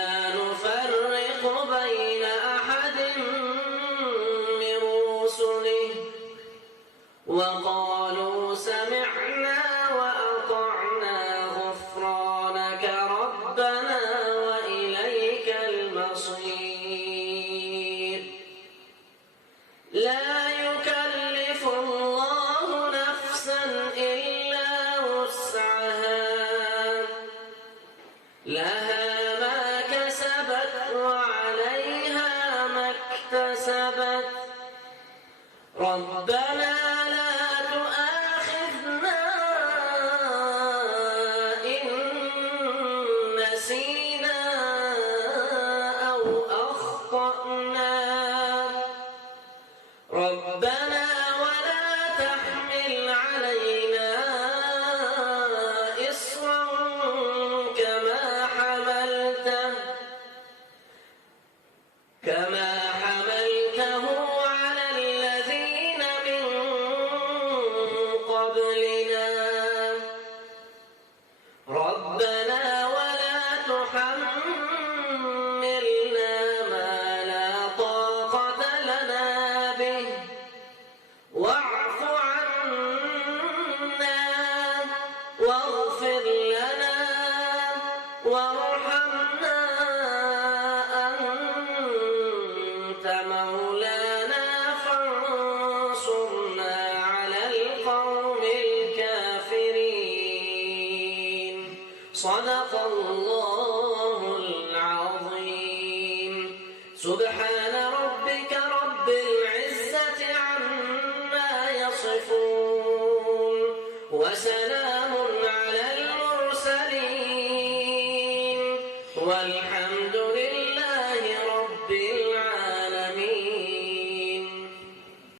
لا نفرق بين أحد من رسله وقالوا سمعنا وأطعنا غفرانك ربنا وإليك المصير لا يكلف الله نفسا إلا وسعها لها ما كسبت وعليها ما اكتسبت ربنا لا تؤاخذنا إن نسينا أو أخطأنا ربنا ولا تحمل علينا إصرا كما حملته على الذين من قبلنا ربنا ولا تحملنا ما لا طاقة لنا به واعف عنا واغفر لنا وارحمنا أنت مولانا فانصرنا على القوم الكافرين صدق الله العظيم سبحان ربك رب العزة عما يصفون وسلام على المرسلين والحمد